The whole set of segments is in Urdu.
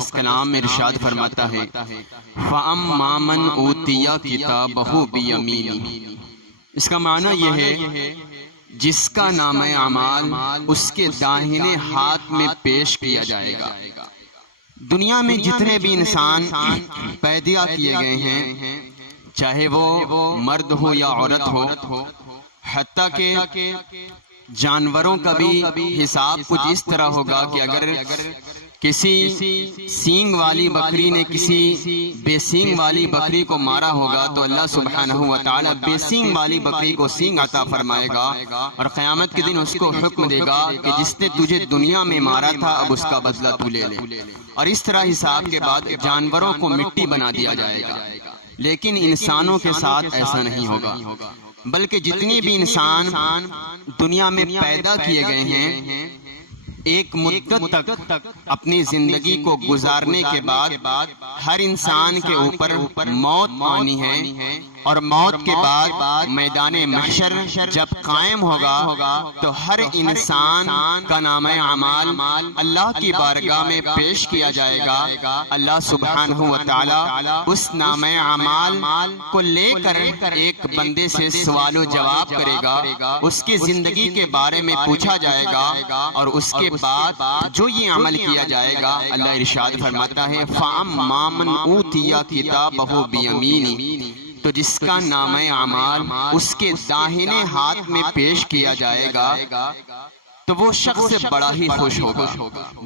مقدس کلام میں ارشاد فرماتا ہے فَأَمَّا مَنْ أُوتِيَ كِتَابَهُ بِيَمِينِهِ۔ اس کا معنی یہ ہے جس کا نامہ اعمال اس کے داہنے ہاتھ میں پیش کیا جائے گا۔ دنیا میں جتنے بھی انسان پیدا کیے گئے ہیں، چاہے وہ مرد ہو یا عورت ہو، حتیٰ کہ جانوروں کا بھی حساب کچھ اس طرح ہوگا کہ اگر کسی سینگ والی بکری نے کسی بے سینگ والی بکری کو مارا ہوگا تو اللہ سبحانہ وتعالی بے سینگ والی بکری کو سینگ عطا فرمائے گا، اور قیامت کے دن اس کو حکم دے گا کہ جس نے تجھے دنیا میں مارا تھا اب اس کا بدلہ تو لے لے، اور اس طرح حساب کے بعد جانوروں کو مٹی بنا دیا جائے گا۔ لیکن انسانوں کے ساتھ ایسا نہیں ہوگا، بلکہ جتنی بھی انسان دنیا میں پیدا کیے گئے ہیں، ایک مدت تک اپنی زندگی کو گزارنے کے بعد ہر انسان کے اوپر موت آنی ہے، اور موت کے بعد میدان محشر جب قائم ہوگا تو ہر انسان کا نامہ اعمال اللہ کی بارگاہ میں پیش کیا جائے گا۔ اللہ سبحانہ وتعالی اس نامہ اعمال کو لے کر ایک بندے سے سوال و جواب کرے گا، اس کی زندگی کے بارے میں پوچھا جائے گا، اور اس کے بعد جو یہ عمل کیا جائے گا اللہ ارشاد فرماتا ہے فَأَمَّا مَنْ أُوتِيَ كِتَابَهُ بِيَمِينِهِ، تو جس کا نامہ اعمال اس کے داہنے ہاتھ میں پیش کیا جائے گا تو وہ شخص بڑا ہی خوش ہوگا۔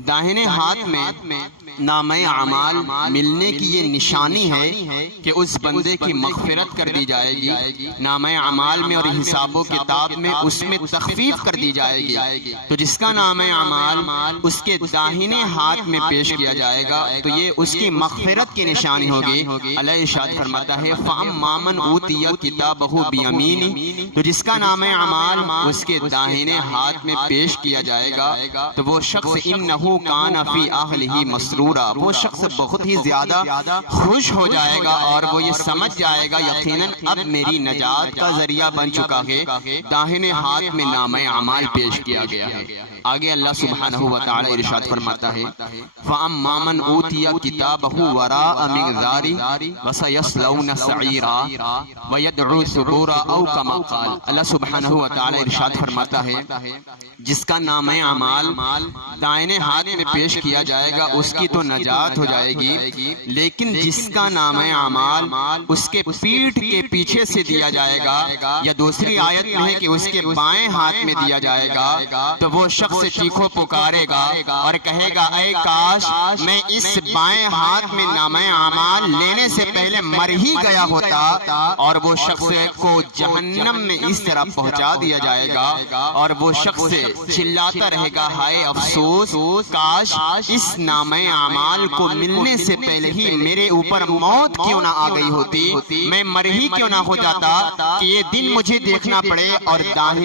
داہنے ہاتھ میں نامہ اعمال ملنے کی یہ نشانی ہے کہ اس بندے کی مغفرت کر دی جائے گی، نامہ اعمال میں اور حساب و کتاب میں اس میں تخفیف کر دی جائے گی۔ تو جس کا نامہ اعمال اس کے داہنے ہاتھ میں پیش کیا جائے گا تو یہ اس کی مغفرت کی نشانی ہوگی۔ اللہ ارشاد فرماتا ہے فَأَمَّا مَنْ أُوتِيَ كِتَابَهُ بِيَمِينِهِ، تو جس کا نامہ اعمال اس کے داہنے ہاتھ میں پیش کیا جائے گا تو وہ شخص انہو کان فی اہلہ مسرورا، وہ شخص بہت ہی زیادہ خوش ہو جائے گا، اور وہ یہ سمجھ جائے گا یقیناً اب میری نجات کا ذریعہ بن چکا ہے، داہنے ہاتھ میں نامہ اعمال پیش کیا گیا ہے۔ آگے اللہ سبحانہ وتعالی ارشاد فرماتا ہے فَأَمَّا مَنْ أُوتِيَ كِتَابَهُ وَرَاءَ مِغْزَارِ وَسَيَصْلَوْنَ سَعِيرًا وَيَدْعُو ثُبُورًا أَوْ كَمَا قَالَ۔ اللہ سبحانہ وتعالی ارشاد فرماتا ہے جس کا نامہ اعمال دائنے ہاتھ میں پیش کیا جائے گا اس کی تو نجات ہو جائے گی، لیکن جس کا نامہ اعمال اس کے پیٹھ کے پیچھے سے دیا جائے گا، یا دوسری آیت میں ہے کہ اس کے بائیں ہاتھ میں دیا جائے گا، تو وہ شخص چیخو پکارے گا اور کہے گا اے کاش میں اس بائیں ہاتھ میں نامہ اعمال لینے سے پہلے مر ہی گیا ہوتا، اور وہ شخص کو جہنم میں اس طرح پہنچا دیا جائے گا، اور وہ شخص چلاتا رہے گا ہائے افسوس، کاش اس نامہ اعمال کو ملنے سے پہلے ہی میرے اوپر موت کیوں نہ آ گئی ہوتی، میں مر ہی کیوں نہ ہو جاتا کہ یہ دن مجھے دیکھنا پڑے، اور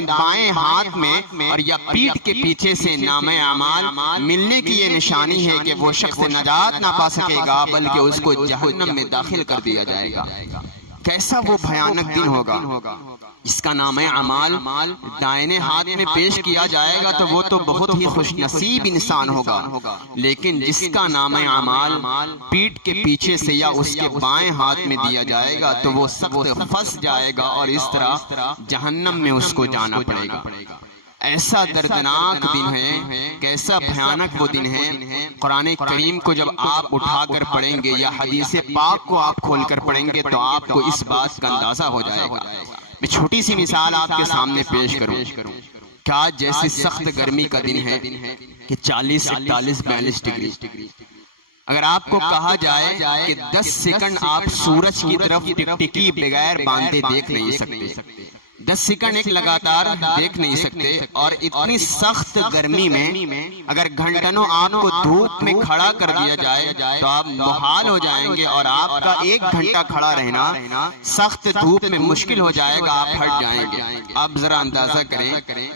بائیں ہاتھ میں اور یا پیٹھ کے پیچھے سے نامہ اعمال ملنے کی یہ نشانی ہے کہ وہ شخص نجات نہ پا سکے گا بلکہ اس کو جہنم میں داخل کر دیا جائے گا۔ کیسا وہ بھیانک دن ہوگا اس کا نامہ اعمال دائنے ہاتھ میں پیش کیا جائے گا تو وہ تو بہت ہی خوش نصیب انسان ہوگا، لیکن جس کا نامہ اعمال پیٹھ کے پیچھے سے یا اس کے بائیں ہاتھ میں دیا جائے گا تو وہ سخت پھنس جائے گا، اور اس طرح جہنم میں اس کو جانا پڑے گا۔ ایسا دردناک دن ہے، کیسا بھیانک وہ دن ہے۔ قرآن کریم کو جب آپ اٹھا کر پڑھیں گے یا حدیث پاک کو آپ کھول کر پڑھیں گے تو آپ کو اس بات کا اندازہ ہو جائے گا۔ میں چھوٹی سی مثال آپ کے سامنے پیش کروں کہ آج جیسی سخت گرمی کا دن ہے کہ 40، 41، 42 ڈگری، اگر آپ کو کہا جائے کہ 10 سیکنڈ آپ سورج کی طرف ٹکٹکی بغیر باندھے دیکھ نہیں سکتے، 10 سیکنڈ ایک لگاتار دیکھ نہیں سکتے، اور اتنی سخت گرمی میں اگر گھنٹوں آپ کو دھوپ میں کھڑا کر دیا جائے تو آپ محال ہو جائیں گے، اور آپ کا 1 گھنٹہ کھڑا رہنا سخت دھوپ میں مشکل ہو جائے گا، آپ ہٹ جائیں گے۔ آپ ذرا اندازہ کریں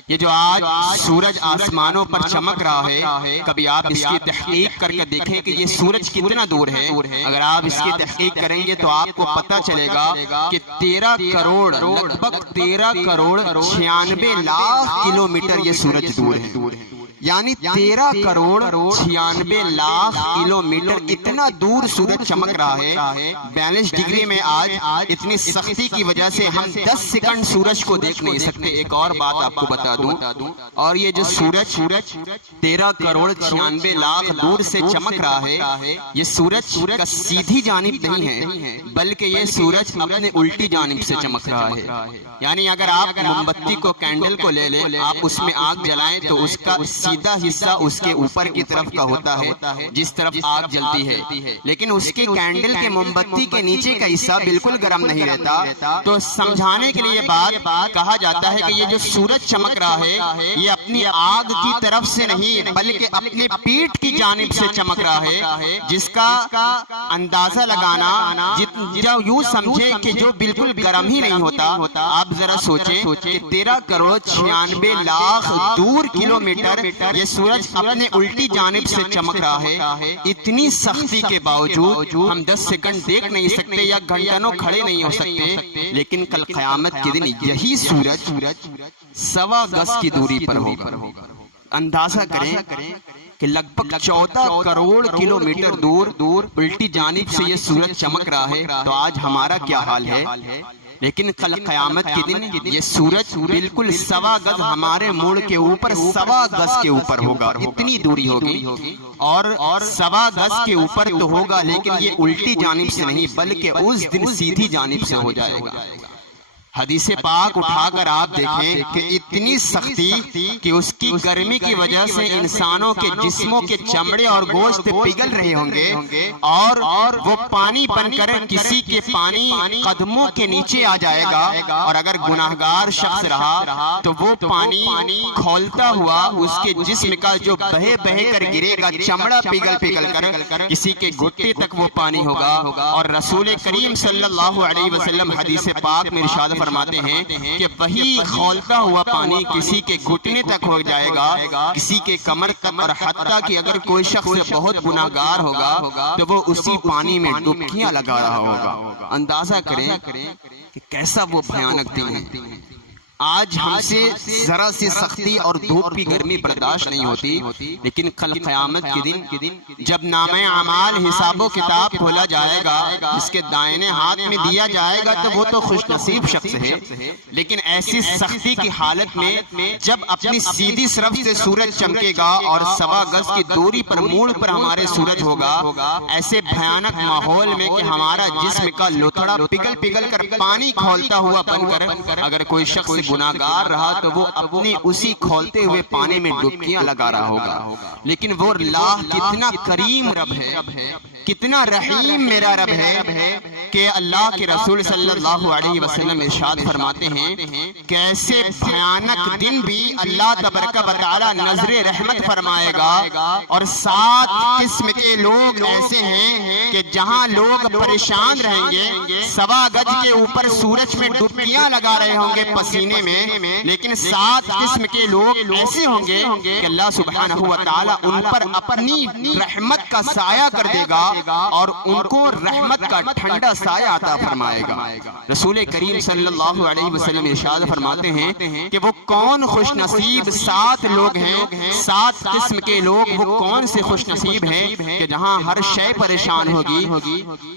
یہ جو آج سورج آسمانوں پر چمک رہا ہے، کبھی آپ اس کی تحقیق کر کے دیکھیں کہ یہ سورج کتنا دور ہے۔ اگر آپ اس کی تحقیق کریں گے تو آپ کو پتہ چلے گا کہ 13 کروڑ لگ بھگ 13 کروڑ 96 لاکھ کلومیٹر یہ سورج دور ہے۔ یعنی 13 کروڑ 96 لاکھ کلومیٹر اتنا دور سورج چمک رہا ہے۔ 42 ڈگری میں آج اتنی سختی کی وجہ سے ہم 10 سیکنڈ سورج کو دیکھ نہیں سکتے۔ ایک اور بات آپ کو بتا دوں، اور یہ جو سورج 13 کروڑ 96 لاکھ دور سے چمک رہا ہے، یہ سورج کا سیدھی جانب نہیں ہے بلکہ یہ سورج اپنے الٹی جانب سے چمک رہا ہے۔ یعنی اگر آپ موم بتی کو، کینڈل کو لے لیں، آپ اس میں آگ جلائیں تو اس کا سیدھا حصہ اس کے اوپر کی طرف کا ہوتا ہے جس طرف آگ جلتی ہے، لیکن اس کے کینڈل کے موم بتی کے نیچے کا حصہ بالکل گرم نہیں رہتا۔ تو سمجھانے کے لیے بات کہا جاتا ہے کہ یہ جو سورج چمک رہا ہے یہ اپنی آگ کی طرف سے نہیں بلکہ اپنے پیٹھ کی جانب سے چمک رہا ہے، جس کا اندازہ لگانا یوں سمجھے کہ جو بالکل گرم ہی نہیں ہوتا۔ آپ ذرا سوچیں کہ 13 کروڑ 96 لاکھ دور کلومیٹر یہ سورج اپنے الٹی جانب سے چمک رہا ہے۔ اتنی سختی کے باوجود ہم 10 سیکنڈ دیکھ نہیں سکتے یا گھنٹوں کھڑے نہیں ہو سکتے، لیکن کل قیامت کے دن یہی سورج 1.25 گز کی دوری پر ہوگا۔ اندازہ کریں کہ لگ بھگ 14 کروڑ کلومیٹر دور الٹی جانب سے یہ سورج چمک رہا ہے، تو آج ہمارا کیا حال ہے؟ لیکن کل قیامت کے دن یہ سورج بالکل 1.25 گز ہمارے موڑ کے اوپر 1.25 گز کے اوپر ہوگا، اتنی دوری ہوگی، اور 1.25 گز کے اوپر تو ہوگا لیکن یہ الٹی جانب سے نہیں بلکہ اس دن سیدھی جانب سے ہو جائے گا۔ حدیث پاک اٹھا کر آپ دیکھیں کہ اتنی سختی کہ اس کی گرمی کی وجہ سے انسانوں کے جسموں کے چمڑے اور گوشت پگھل رہے ہوں گے، اور وہ پانی بن کر کسی کے پانی قدموں کے نیچے آ جائے گا، اور اگر گناہگار شخص رہا تو وہ پانی کھولتا ہوا اس کے جسم کا جو بہے کر گرے گا، چمڑا پگھل کر کسی کے گھٹنے تک وہ پانی ہوگا۔ اور رسول کریم صلی اللہ علیہ وسلم حدیث پاک میں ارشاد فرماتے ہیں کہ وہی کھولتا ہوا پانی کسی کے گھٹنے تک ہو جائے گا، کسی کے کمر تک، اور حتیٰ کہ اگر کوئی شخص بہت گناہگار ہوگا تو وہ اسی پانی میں ڈبکیاں لگا رہا ہوگا۔ اندازہ کریں کہ کیسا وہ بھیانک دن ہے۔ آج ہم سے ذرا سی سختی اور دھوپ کی گرمی برداشت نہیں ہوتی، لیکن کل قیامت کے دن جب نامہ اعمال حساب و کتاب کھولا جائے گا، اس کے دائنے ہاتھ میں دیا جائے گا تو وہ تو خوش نصیب شخص ہے، لیکن ایسی سختی کی حالت میں جب اپنی سیدھی طرف سے سورج چمکے گا اور 1.25 گز کی دوری پر موڑ پر ہمارے سورج ہوگا، ایسے بھیانک ماحول میں کہ ہمارا جسم کا لوتھڑا پگھل کر پانی کھولتا ہوا بن کر اگر کوئی شخص گناہگار رہا تو وہ اپنی اسی کھولتے ہوئے پانی میں ڈبکیاں لگا رہا ہوگا۔ لیکن وہ اللہ کتنا کریم رب ہے، کتنا رحیم میرا رب ہے کہ اللہ کے رسول صلی اللہ علیہ وسلم ارشاد فرماتے ہیں کہ ایسے بھیانک دن بھی اللہ تبارک و تعالی نظر رحمت فرمائے گا، اور 7 قسم کے لوگ ایسے ہیں کہ جہاں لوگ پریشان رہیں گے، 1.25 گز کے اوپر سورج میں ڈبکیاں لگا رہے ہوں گے پسینے میں، لیکن 7 قسم کے لوگ ایسے ہوں گے کہ اللہ سبحانہ و تعالی ان پر اپنی رحمت کا سایہ کر دے گا اور ان کو رحمت کا ٹھنڈا سایہ عطا فرمائے گا۔ رسول کریم صلی اللہ علیہ وسلم ارشاد فرماتے ہیں کہ وہ کون خوش نصیب 7 لوگ ہیں، 7 قسم کے لوگ وہ کون سے خوش نصیب ہیں کہ جہاں ہر شے پریشان ہوگی،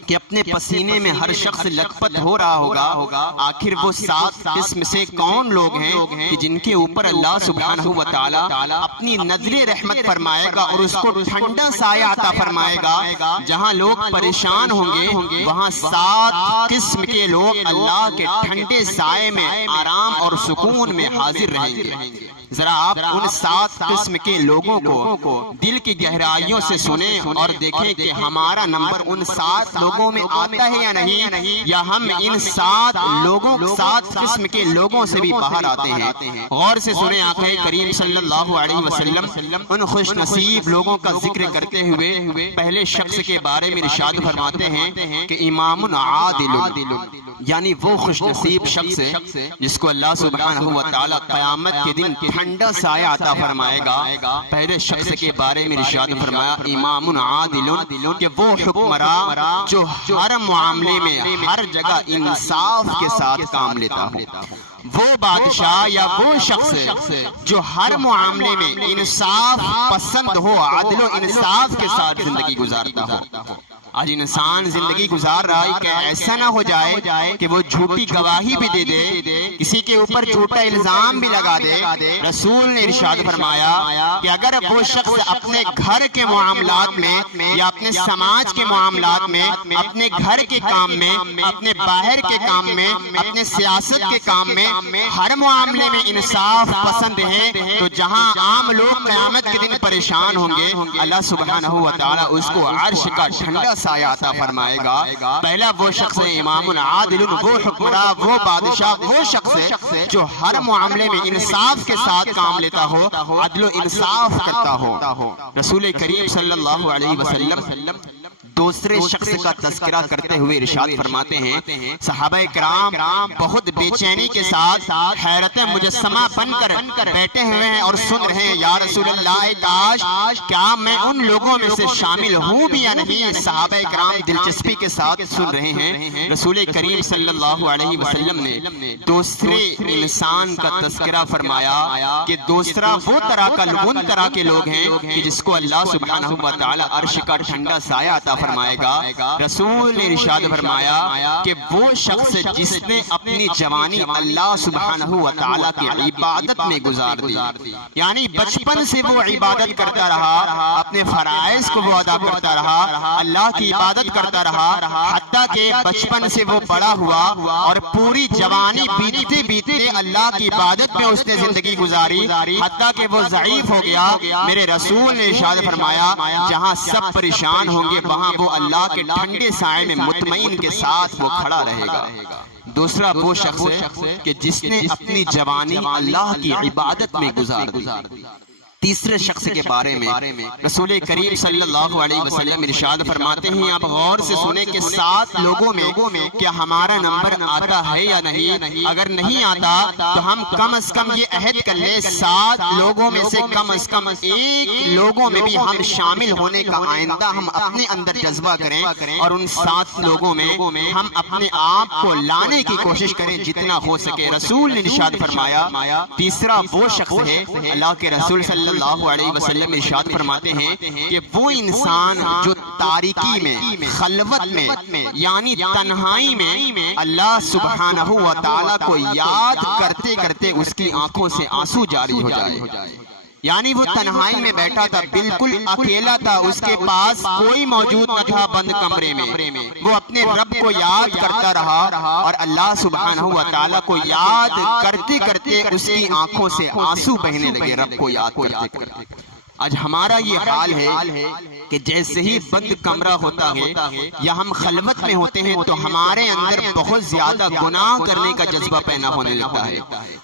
کہ اپنے پسینے میں ہر شخص لت پت ہو رہا ہوگا۔ آخر وہ 7 قسم سے کون لوگ ہیں کہ جن کے اوپر اللہ سبحانہ و تعالی اپنی نظر رحمت فرمائے گا اور اس کو ٹھنڈا سایہ عطا فرمائے گا۔ جہاں لوگ پریشان ہوں گے وہاں 7 قسم کے لوگ اللہ کے ٹھنڈے سائے میں آرام اور سکون میں حاضر رہیں گے۔ ذرا آپ ان 7 قسم کے لوگوں کو دل کی گہرائیوں سے سنیں اور دیکھیں کہ ہمارا نمبر ان 7 لوگوں میں آتا ہے یا نہیں، یا ہم ان 7 قسم کے لوگوں سے بھی باہر آتے ہیں۔ غور سے سنیں، آقا کریم صلی اللہ علیہ وسلم ان خوش نصیب لوگوں کا ذکر کرتے ہوئے پہلے شخص کے بارے میں ارشاد فرماتے ہیں کہ امام عادل، یعنی وہ خوش نصیب شخص ہے جس کو اللہ سبحانہ و تعالی قیامت کے دن ٹھنڈا سایہ عطا فرمائے گا۔ پہلے شخص کے بارے میں ارشاد فرمایا امام عادل، کہ وہ حکمراں جو ہر معاملے میں ہر جگہ انصاف کے ساتھ کام لیتا ہو۔ وہ بادشاہ یا وہ شخص جو ہر معاملے میں انصاف پسند ہو، عدل و انصاف کے ساتھ زندگی گزارتا ہو۔ آج انسان زندگی گزار رہا ہے کہ ایسا نہ ہو جائے کہ وہ جھوٹی گواہی بھی دے دے، کسی کے اوپر جھوٹا الزام بھی لگا دے۔ رسول نے ارشاد فرمایا کہ اگر وہ شخص اپنے گھر کے معاملات میں یا اپنے سماج کے معاملات میں، اپنے گھر کے کام میں، اپنے باہر کے کام میں، اپنے سیاست کے کام میں ہر معاملے میں انصاف پسند ہے، تو جہاں عام لوگ قیامت کے دن پریشان ہوں گے، اللہ سبحانہ و تعالیٰ اس کو عرش کا ٹھنڈا سایہ عطا فرمائے گا۔ پہلا وہ شخص ہے امام عادل، وہ حکمراں، وہ بادشاہ، وہ شخص ہے جو ہر معاملے میں انصاف کے ساتھ کام لیتا ہو، عدل و انصاف کرتا ہو۔ رسول کریم صلی اللہ علیہ وسلم دوسرے شخص کا تذکرہ کرتے ہوئے ارشاد فرماتے ہیں، صحابہ کرام بہت بے چینی کے ساتھ حیرت مجسمہ بن کر بیٹھے ہوئے ہیں اور سن رہے ہیں، یا رسول اللہ کاش کیا میں ان لوگوں میں سے شامل ہوں بھی یا نہیں؟ صحابہ کرام دلچسپی کے ساتھ سن رہے ہیں۔ رسول کریم صلی اللہ علیہ وسلم نے دوسرے انسان کا تذکرہ فرمایا کہ دوسرا وہ طرح کے لوگ ہیں کہ جس کو اللہ سبحانہ و تعالی عرش کا ٹھنڈا سایہ عطا فرمائے گا۔ رسول نے ارشاد فرمایا کہ وہ شخص جس نے اپنی جوانی اللہ سبحانہ و تعالی کی عبادت میں گزار دی، یعنی بچپن سے وہ عبادت کرتا رہا، اپنے فرائض کو وہ ادا کرتا رہا، اللہ کی عبادت کرتا رہا، حتیٰ کہ بچپن سے وہ بڑا ہوا اور پوری جوانی بیتتے بیتتے اللہ کی عبادت میں اس نے زندگی گزاری، حتیٰ کہ وہ ضعیف ہو گیا۔ میرے رسول نے ارشاد فرمایا جہاں سب پریشان ہوں گے وہاں وہ اللہ کے ٹھنڈے سائے میں مطمئن کے ساتھ وہ کھڑا رہے گا۔ دوسرا وہ شخص ہے کہ جس نے اپنی جوانی اللہ کی عبادت میں گزار دی۔ تیسرے شخص کے بارے میں رسول کریم صلی اللہ علیہ وسلم ارشاد فرماتے ہیں، آپ غور سے سنیں کہ 7 لوگوں میں کیا ہمارا نمبر آتا ہے یا نہیں؟ اگر نہیں آتا تو ہم کم از کم یہ عہد کر لیں 7 لوگوں میں سے کم از کم 1 لوگوں میں بھی ہم شامل ہونے کا آئندہ ہم اپنے اندر جذبہ کریں اور ان 7 لوگوں میں ہم اپنے آپ کو لانے کی کوشش کریں جتنا ہو سکے۔ رسول نے ارشاد فرمایا تیسرا وہ شخص ہے، اللہ کے رسول صلی اللہ علیہ وسلم ارشاد فرماتے ہیں کہ وہ انسان جو تاریکی میں، خلوت میں، یعنی تنہائی میں اللہ سبحانہ و تعالیٰ کو یاد کرتے کرتے اس کی آنکھوں سے آنسو جاری ہو جائے، یعنی وہ تنہائی میں بیٹھا تھا، بالکل اکیلا تھا، اس کے پاس کوئی موجود نہ تھا، بند کمرے میں وہ اپنے رب کو یاد کرتا رہا اور اللہ سبحانہ و تعالیٰ کو یاد کرتے کرتے اس کی آنکھوں سے آنسو بہنے لگے، رب کو یاد کرتے کرتے۔ آج ہمارا یہ حال ہے کہ جیسے ہی بند کمرہ ہوتا ہے یا ہم خلوت میں ہوتے ہیں تو ہمارے اندر بہت زیادہ گناہ کرنے کا جذبہ پیدا ہونے لگتا ہے،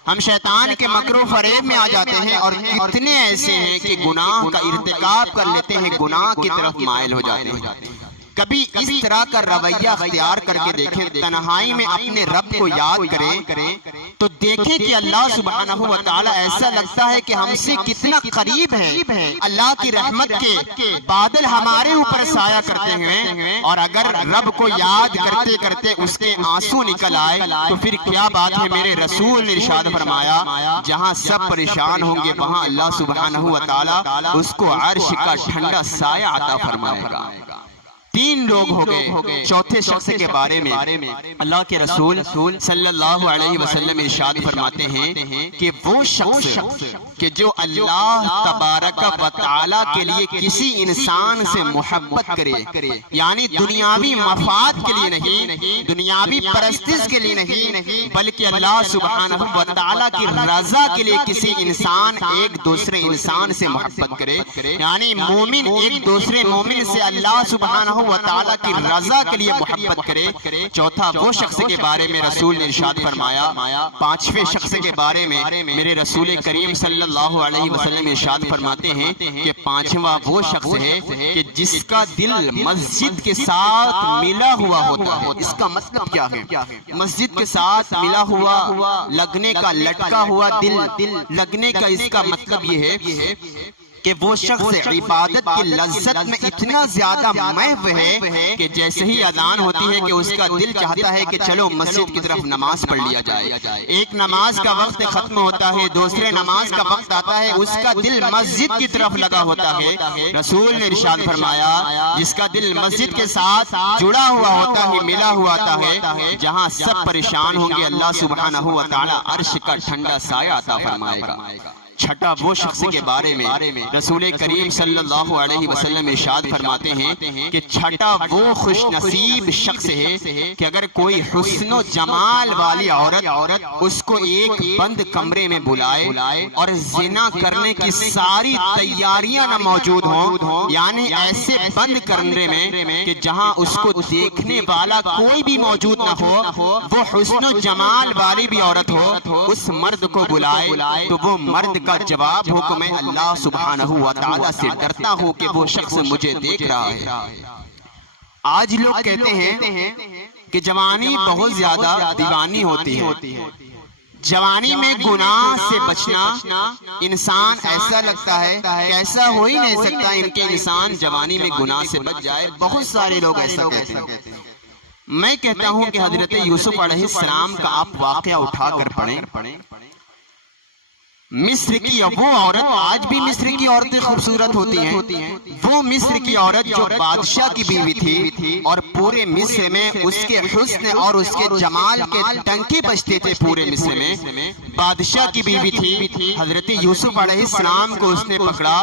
ہم شیطان کے مکر و فریب میں آ جاتے ہیں اور کتنے ایسے ہیں کہ گناہ کا ارتکاب کر لیتے ہیں، گناہ کی طرف مائل ہو جاتے ہیں۔ کبھی اس طرح کا رویہ اختیار کر کے دیکھیں، تنہائی میں اپنے رب کو یاد کریں تو دیکھیں کہ اللہ سبحانہ و تعالیٰ ایسا لگتا ہے کہ ہم سے کتنا قریب ہے، اللہ کی رحمت کے بادل ہمارے اوپر سایہ کرتے ہیں، اور اگر رب کو یاد کرتے کرتے اس کے آنسو نکل آئے تو پھر کیا بات ہے۔ میرے رسول نے ارشاد فرمایا جہاں سب پریشان ہوں گے وہاں اللہ سبحانہ و تعالیٰ اس کو عرش کا ٹھنڈا سایہ عطا فرمائے گا۔ 3 لوگ ہو گئے۔ چوتھے شخص کے بارے میں اللہ کے رسول صلی اللہ علیہ وسلم ارشاد فرماتے ہیں کہ وہ شخص کہ جو اللہ تبارک و تعالی کے لیے کسی انسان سے محبت کرے، یعنی دنیاوی مفاد کے لیے نہیں، دنیاوی پرستش کے لیے نہیں، بلکہ اللہ سبحانہ و تعالی کی رضا کے لیے کسی انسان ایک دوسرے انسان سے محبت کرے، یعنی مومن ایک دوسرے مومن سے اللہ سبحانہ و تعالیٰ کی رضا کے لیے محبت کرے۔ چوتھا وہ شخص کے بارے میں رسول نے ارشاد فرمایا۔ 5ویں شخص کے بارے میں میرے رسول کریم صلی اللہ علیہ وسلم ارشاد فرماتے ہیں کہ 5واں وہ شخص ہے کہ جس کا دل مسجد کے ساتھ ملا ہوا ہوتا ہے۔ اس کا مطلب کیا ہے؟ مسجد کے ساتھ ملا ہوا، لگنے کا، لٹکا ہوا دل، لگنے کا اس کا مطلب یہ ہے کہ وہ شخص عبادت کی لذت میں اتنا زیادہ محو ہے کہ جیسے ہی اذان ہوتی ہے کہ اس کا دل چاہتا ہے کہ چلو مسجد کی طرف نماز پڑھ لیا جائے. ایک نماز کا وقت ختم ہوتا ہے، دوسرے نماز کا وقت آتا ہے، اس کا دل مسجد کی طرف لگا ہوتا ہے. رسول نے ارشاد فرمایا جس کا دل مسجد کے ساتھ جڑا ہوا ہوتا ہے، ملا ہوا ہوتا ہے، جہاں سب پریشان ہوں گے اللہ سبحانہ و تعالی عرش کا ٹھنڈا سایہ عطا فرمائے گا. چھٹا وہ شخص کے بارے میں رسول کریم صلی اللہ علیہ وسلم ارشاد فرماتے ہیں کہ چھٹا وہ خوش نصیب شخص ہے کہ اگر کوئی حسن و جمال والی عورت اس کو ایک بند کمرے میں بلائے اور زنا کرنے کی ساری تیاریاں نہ موجود ہوں، یعنی ایسے بند کمرے میں کہ جہاں اس کو دیکھنے والا کوئی بھی موجود نہ ہو، وہ حسن و جمال والی بھی عورت ہو، اس مرد کو بلائے تو وہ مرد کا جواب ہو کہ میں اللہ سبحانہ و تعالی سے ڈرتا ہوں کہ وہ شخص مجھے دیکھ رہا ہے. آج لوگ کہتے ہیں کہ جوانی بہت زیادہ دیوانی ہوتی ہے. جوانی میں گناہ سے بچنا، انسان ایسا لگتا ہے کہ ایسا ہو ہی نہیں سکتا ان کے انسان جوانی میں گناہ سے بچ جائے. بہت سارے لوگ ایسا کہتے ہیں. میں کہتا ہوں کہ حضرت یوسف علیہ السلام کا آپ واقعہ اٹھا کر پڑھیں. مصر کی وہ عورت، آج بھی مصر کی عورتیں خوبصورت ہوتی ہیں، وہ مصر کی عورت جو بادشاہ کی بیوی تھی اور پورے مصر میں اس کے حسن اور اس کے جمال کے ٹنکے بجتے تھے. پورے مصر میں بادشاہ کی بیوی تھی. حضرت یوسف علیہ السلام کو اس نے پکڑا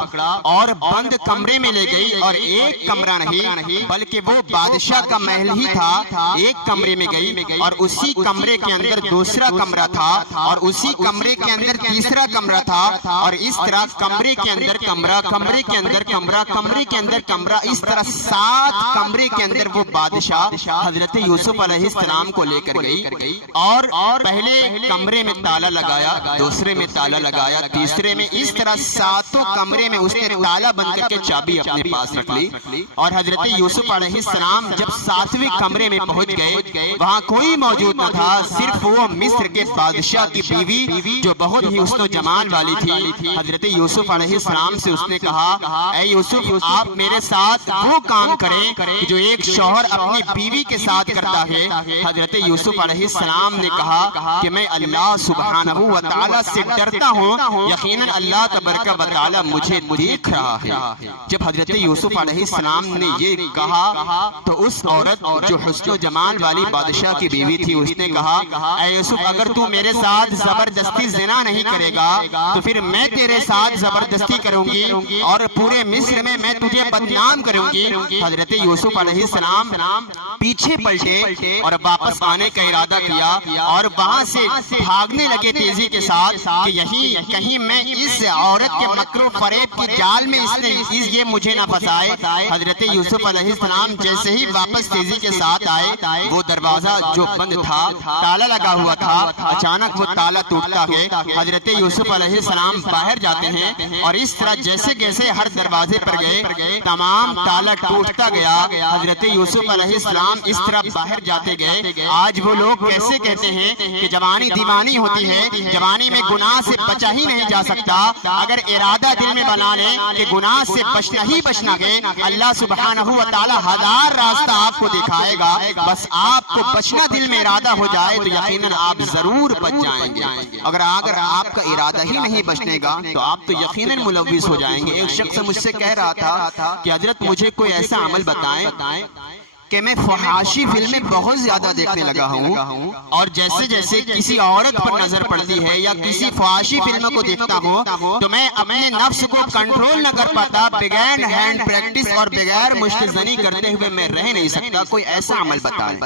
اور بند کمرے میں لے گئی، اور ایک کمرہ نہیں بلکہ وہ بادشاہ کا محل ہی تھا. ایک کمرے میں گئی اور اسی کمرے کے اندر دوسرا کمرہ تھا، اور اسی کمرے کے اندر تیسرا کمرہ تھا، اور اس طرح کمرے کے اندر کمرہ، کمرے کے اندر کمرہ، کمرے کے اندر کمرہ، اس طرح 7 کمرے کے اندر وہ بادشاہ حضرت یوسف علیہ السلام کو لے کر گئی. اور پہلے کمرے میں تالا لگایا، دوسرے میں تالا لگایا، تیسرے میں، اس طرح 7 کمرے میں اس نے تالا بند کر کے چابی اپنے پاس رکھ لی. اور حضرت یوسف علیہ السلام جب 7ویں کمرے میں پہنچ گئے، وہاں کوئی موجود نہ تھا، صرف وہ مصر کے بادشاہ کی بیوی جو بہت ہی حسن و جمال والی تھی. حضرت یوسف علیہ السلام سے اس نے کہا اے یوسف، آپ میرے ساتھ وہ کام کریں جو ایک شوہر اپنی بیوی کے ساتھ کرتا ہے. حضرت یوسف علیہ السلام نے کہا کہ میں اللہ سبحانہ و تعالی سے ڈرتا ہوں، یقیناً اللہ تبارک و تعالی مجھے دیکھ رہا ہے. جب حضرت یوسف علیہ السلام نے یہ کہا تو اس عورت جو حسن و جمال والی بادشاہ کی بیوی تھی، اس نے کہا اے یوسف، اگر تو میرے ساتھ زبردستی زنا نہیں کرے گا تو پھر میں تیرے ساتھ زبردستی کروں گی اور پورے مصر میں میں تجھے بدنام کروں گی. حضرت یوسف علیہ السلام پیچھے پلٹے اور واپس آنے کا ارادہ کیا اور وہاں سے بھاگنے لگے تیزی کے ساتھ کہ یہی کہیں میں اس عورت کے مکر و فریب کی جال میں یہ مجھے نہ پھنسائے. حضرت یوسف علیہ السلام جیسے ہی واپس تیزی کے ساتھ آئے، وہ دروازہ جو بند تھا، تالا لگا ہوا تھا، اچانک وہ تالا ٹوٹتا ہے. حضرت یوسف علیہ السلام باہر جاتے ہیں اور اس طرح جیسے جیسے ہر دروازے پر گئے تمام تالا ٹوٹتا گیا. حضرت یوسف علیہ السلام اس طرح باہر جاتے گئے. آج وہ لوگ کیسے کہتے ہیں کہ جوانی دیوانی ہوتی ہے، جوانی میں گناہ سے بچا ہی نہیں جا سکتا. اگر ارادہ دل میں بنا لیں کہ گناہ سے بچنا ہی بچنا ہے، اللہ سبحانہ و تعالی 1000 راستہ آپ کو دکھائے گا. بس آپ کو بچنا دل میں ارادہ ہو جائے تو یقیناً آپ ضرور بچ جائیں گے. اگر آپ کا ارادہ ہی نہیں بچنے گا تو آپ تو یقیناً ملوث ہو جائیں گے. ایک شخص مجھ سے کہہ رہا تھا کہ حضرت مجھے کوئی ایسا عمل بتائیں کہ میں فحاشی فلمیں بہت زیادہ دیکھنے لگا ہوں، اور جیسے جیسے کسی عورت پر نظر پڑتی ہے یا کسی فحاشی فلموں کو دیکھتا ہوں تو میں اپنے نفس کو کنٹرول نہ کر پاتا. بغیر ہینڈ پریکٹس اور بغیر مشت زنی کرتے ہوئے میں رہ نہیں سکتا. کوئی ایسا عمل بتائیں،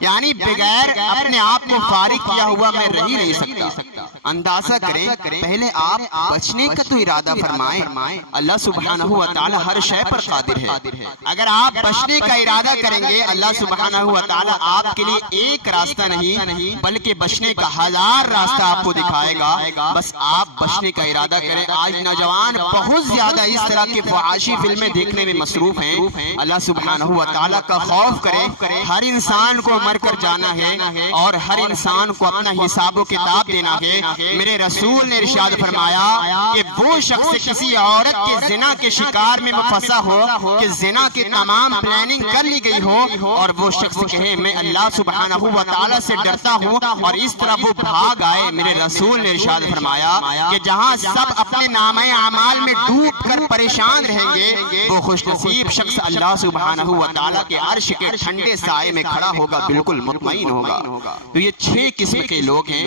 یعنی بغیر اپنے آپ کو فارغ کیا ہوا میں رہ ہی نہیں سکتا. اندازہ کریں، پہلے آپ بچنے کا تو ارادہ فرمائیں. اللہ سبحانہ و تعالی ہر شے پر قادر ہے. اگر آپ بچنے کا ارادہ کریں گے اللہ سبحانہ و تعالی آپ کے لیے ایک راستہ نہیں بلکہ بچنے کا 1000 راستہ آپ کو دکھائے گا، بس آپ بچنے کا ارادہ کریں۔ آج نوجوان بہت زیادہ اس طرح کے فحاشی فلمیں دیکھنے میں مصروف ہیں۔ اللہ سبحانہ و تعالی کا خوف کریں، ہر انسان کو مر کر جانا ہے اور ہر انسان کو اپنا حساب و کتاب دینا ہے۔ میرے رسول نے ارشاد فرمایا کہ وہ شخص کسی عورت کے زنا کے شکار میں پھنسا ہو کہ زنا کی تمام پلاننگ کر لی گئی ہو اور وہ شخص کہے میں اللہ سبحانہ و تعالی سے ڈرتا ہوں اور اس طرح وہ بھاگ آئے، میرے رسول نے ارشاد فرمایا کہ جہاں سب اپنے نامہ اعمال میں ڈوب کر پریشان رہیں گے وہ خوش نصیب شخص اللہ سبحانہ و تعالی کے عرش کے ٹھنڈے سائے میں کھڑا ہوگا، بالکل مطمئن ہوگا۔ تو یہ 6 قسم کے لوگ ہیں۔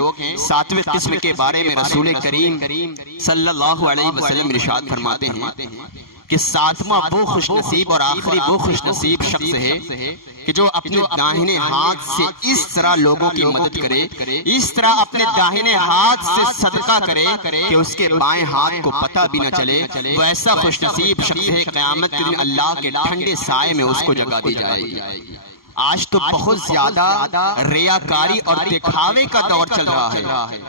7ویں قسم کے بارے میں رسول کریم صلی اللہ علیہ وسلم ارشاد فرماتے ہیں کہ 7واں وہ خوش نصیب اور آخری وہ خوش نصیب شخص ہے کہ جو اپنے داہنے ہاتھ سے اس طرح لوگوں کی مدد کرے، اس طرح اپنے داہنے ہاتھ سے صدقہ کرے کہ اس کے بائیں ہاتھ کو پتہ بھی نہ چلے۔ وہ ایسا خوش نصیب شخص ہے قیامت کے دن اللہ کے ٹھنڈے سائے میں اس کو جگہ دی جائے گی۔ آج تو بہت زیادہ ریاکاری اور دکھاوے کا دور چل رہا ہے۔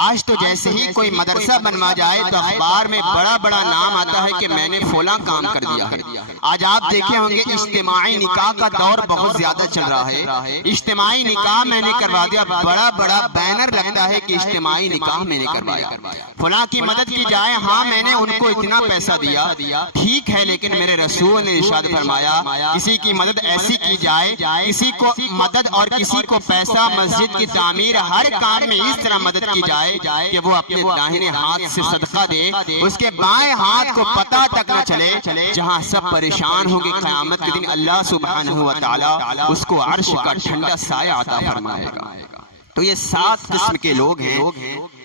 آج تو جیسے ہی کوئی مدرسہ بنوا جائے تو اخبار میں بڑا بڑا نام آتا ہے کہ میں نے فلاں کام کر دیا ہے۔ آج آپ دیکھے ہوں گے اجتماعی نکاح کا دور بہت زیادہ چل رہا ہے۔ اجتماعی نکاح میں نے کروا دیا، بڑا بڑا بینر لگتا ہے کہ اجتماعی نکاح میں نے کروایا، فلاں کی مدد کی جائے، ہاں میں نے ان کو اتنا پیسہ دیا، ٹھیک ہے، لیکن میرے رسول نے ارشاد فرمایا کسی کی مدد ایسی کی جائے، کسی کو مدد اور کسی کو پیسہ، مسجد کی تعمیر، ہر کام میں اس طرح مدد کی جائے کہ وہ اپنے داہنے ہاتھ سے صدقہ دے، اس کے بائیں ہاتھ کو پتہ تک نہ چلے۔ جہاں سب پریشان ہوں گے قیامت کے دن اللہ سبحانہ و تعالی اس کو عرش کا ٹھنڈا سایہ عطا فرمائے گا۔ تو یہ 7 قسم کے لوگ ہیں۔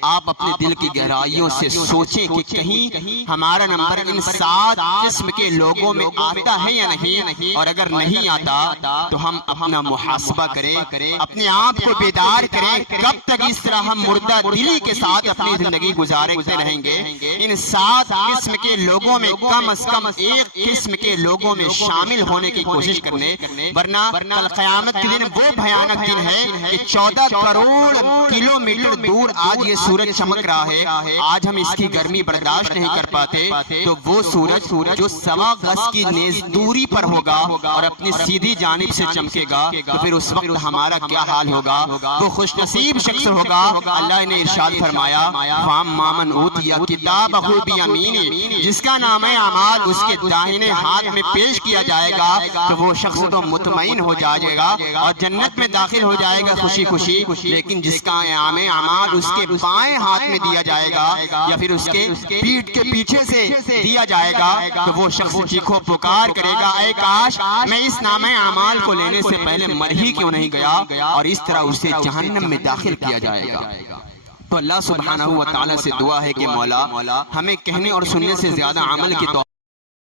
آپ اپنے دل کی گہرائیوں سے سوچیں کہ کہیں ہمارا نمبر ان 7 قسم کے لوگوں میں آتا ہے یا نہیں، اور اگر نہیں آتا تو ہم اپنا محاسبہ کریں، اپنے آپ کو بیدار کریں۔ کب تک اس طرح ہم مردہ دلی کے ساتھ اپنی زندگی گزارتے رہیں گے؟ ان 7 قسم کے لوگوں میں کم از کم ایک قسم کے لوگوں میں شامل ہونے کی کوشش کرنے، ورنہ کل قیامت کے دن وہ بھیانک دن ہے کہ 14 کروڑ کلومیٹر دور آج یہ سورج چمک رہا ہے، آج ہم اس کی گرمی برداشت نہیں کر پاتے، تو وہ سورج جو 1.25 گز کی نیز دوری پر ہوگا اور اپنی سیدھی جانب سے چمکے گا، تو پھر اس وقت ہمارا کیا حال ہوگا؟ وہ خوش نصیب شخص ہوگا۔ اللہ نے ارشاد فرمایا فَأَمَّا مَنْ أُوتِيَ كِتَابَهُ بِيَمِينِهِ، جس کا نام اعمال اس کے داہنے ہاتھ میں پیش کیا جائے گا تو وہ شخص تو مطمئن ہو جائے گا اور جنت میں داخل ہو جائے گا خوشی خوشی، لیکن جس کا اعمال اس کے بائیں ہاتھ میں دیا جائے گا یا پھر اس کے پیٹھ کے پیچھے سے دیا جائے گا تو وہ شخص چیخو پکار کرے گا اے کاش میں اس نامہ اعمال کو لینے سے پہلے مر ہی کیوں نہیں گیا، اور اس طرح اسے جہنم میں داخل کیا جائے گا۔ تو اللہ سبحانہ و تعالی سے دعا ہے کہ مولا ہمیں کہنے اور سننے سے زیادہ عمل کی توفیق